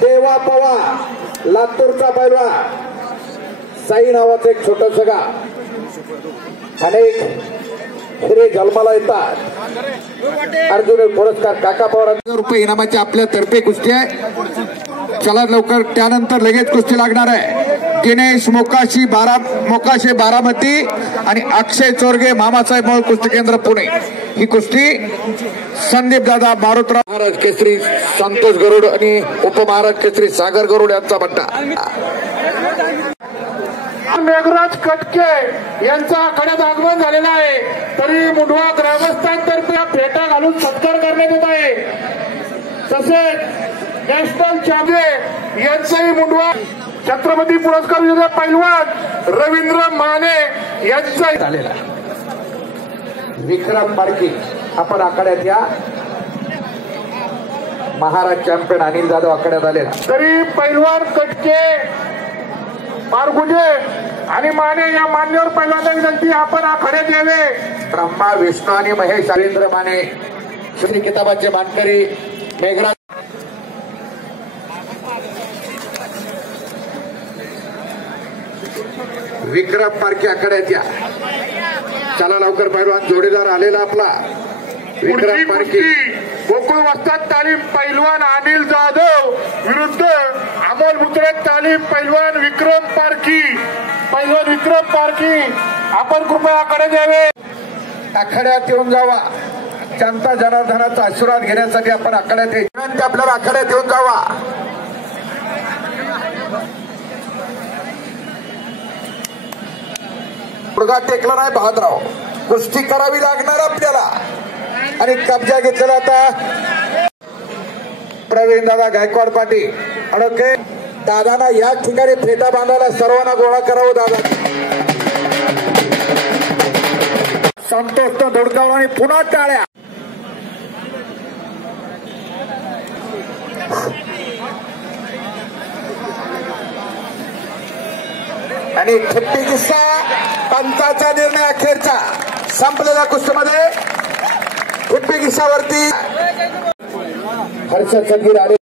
देवा पवार लातूरचा पैलवा. साई नावाचं एक छोटस गाव. अनेक हिरे जन्माला येतात. अर्जुन पुरस्कार काका पवार. हजार रुपये इनामाची आपल्या तर्फे कुस्ती आहे. चला लवकर त्यानंतर लगेच कुस्ती लागणार आहे. दिनेश मोकाशी बारा मोकाशे बारामती आणि अक्षय चोरगे मामासाहेब मोळ कुस्ती केंद्र पुणे. ही कुस्ती संदीप दादा मारुतराव. महाराज केसरी संतोष गरुड आणि उपमहाराज केसरी सागर गरुड यांचा बट्टा. मेघराज कटके यांचा आखाड्यात आगमन झालेला आहे. तरी मुंढवा ग्रामस्थांतर्फे फेटा घालून सत्कार करण्यात येत आहे. तसेच नॅशनल चांगले यांचाही मुंडवा छत्रपती पुरस्कार विजेता पैलवान रवींद्र माने यांचा झालेला. विक्रम बारकी आपण आखाड्यात या. महाराज चॅम्पियन अनिल जाधव आखाड्यात आलेला. तरी पैलवान कटके पारगुजे आणि माने या मान्यवर पहिल्यांदा विनंती आपण आखाड्यात यावे. ब्रह्मा विष्णू आणि महेश रवींद्र माने. श्री किताबाचे मानकरी मेघराज विक्रम पारखी आखाड्यात या चला लवकर पैलवान जोडीदार आलेला आपला. विक्रम पारखी. गोकुळ वस्ताद तालीम पैलवान अनिल जाधव. विरुद्ध अमोल मुत्रे तालीम पैलवान विक्रम पारखी. पैलवान विक्रम पारखी आपण कृपयाकडे द्यावे. आखाड्यात येऊन जावा. जनता जनार्दनाचा आशीर्वाद घेण्यासाठी आपण आखाड्यात विनंती आपल्याला आखाड्यात येऊन जावा. मुलगा टेकला नाही बहादराव. कुस्ती करावी लागणार आपल्याला. आणि कब्जा घेतलेला आता प्रवीण दादा गायकवाड पाटील. अडके दादाना या ठिकाणी फेटा बांधायला सर्वांना गोळा करावं दादा. संतोष धुडकावला आणि पुन्हा टाळ्या. आणि ठिप्पी किस्सा पंचाचा निर्णय अखेरचा. संपलेल्या कुस्तीमध्ये ठिप्पी किस्सावरती हर्ष सगीर आले